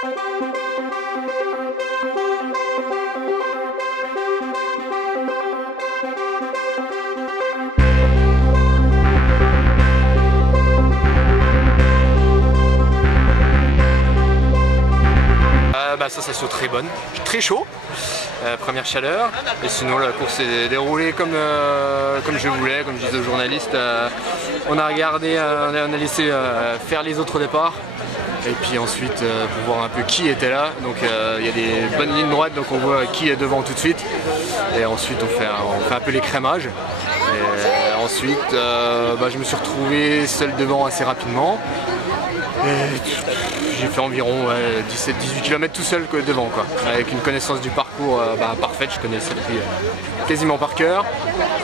Ça saute très bonne, très chaud, première chaleur, et sinon la course s'est déroulée comme je voulais, comme je disais aux journalistes. On a regardé, on a laissé faire les autres départs, et puis ensuite pour voir un peu qui était là. Donc il y a des bonnes lignes droites, donc on voit qui est devant tout de suite, et ensuite on fait un peu l'écrémage. Et ensuite je me suis retrouvé seul devant assez rapidement. J'ai fait environ 17-18 km tout seul devant, quoi. Avec une connaissance du parcours parfaite, je connaissais depuis quasiment par cœur.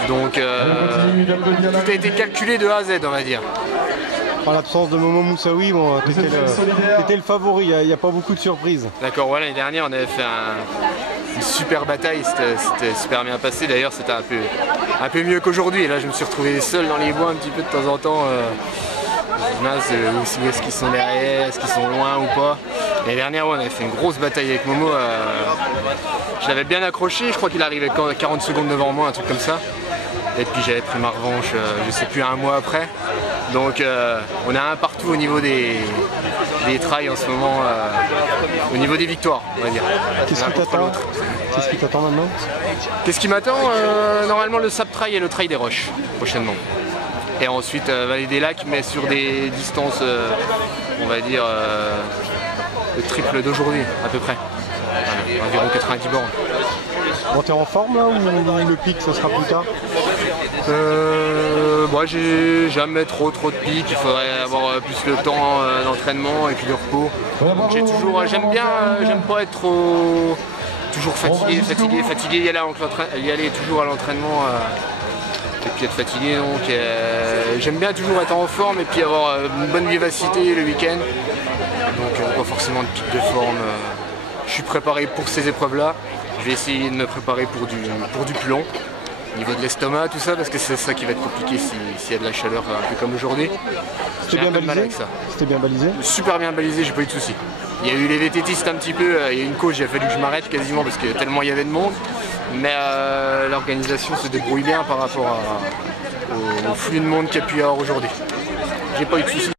Donc tout a été calculé de A à Z, on va dire. En l'absence de Momo Moussaoui, bon, t'étais le favori, il n'y a pas beaucoup de surprises. D'accord, ouais, l'année dernière on avait fait une super bataille, c'était super bien passé. D'ailleurs c'était un peu mieux qu'aujourd'hui. Là je me suis retrouvé seul dans les bois un petit peu de temps en temps. Est-ce qu'ils sont derrière, est-ce qu'ils sont loin ou pas. L'année dernière, on avait fait une grosse bataille avec Momo. Je l'avais bien accroché, je crois qu'il arrivait 40 secondes devant moi, un truc comme ça. Et puis j'avais pris ma revanche, je sais plus, un mois après. Donc on a un partout au niveau des trails en ce moment, au niveau des victoires, on va dire. Qu'est-ce qui t'attend maintenant? Qu'est-ce qui m'attend? Normalement le Sap Trail et le Trail des Roches, prochainement. Et ensuite Vallée des Lacs, mais sur des distances, on va dire, le triple d'aujourd'hui à peu près. Voilà, environ 90 bornes. Bon, t'es en forme là ou le pic ce sera plus tard? J'ai jamais trop de pic, il faudrait avoir plus le temps d'entraînement et puis de repos. J'aime pas être toujours fatigué, y aller toujours à l'entraînement. Et puis être fatigué, donc j'aime bien toujours être en forme et puis avoir une bonne vivacité le week-end. Donc pas forcément de pic de forme. Je suis préparé pour ces épreuves-là. Je vais essayer de me préparer pour du plus long. Au niveau de l'estomac, tout ça, parce que c'est ça qui va être compliqué s'il y a de la chaleur un peu comme aujourd'hui. C'était bien balisé? C'était bien balisé? Super bien balisé, j'ai pas eu de soucis. Il y a eu les vététistes un petit peu, il y a eu une course, il a fallu que je m'arrête quasiment parce que tellement il y avait de monde. Mais l'organisation se débrouille bien par rapport au flux de monde qu'il y a pu y avoir aujourd'hui. J'ai pas eu de soucis.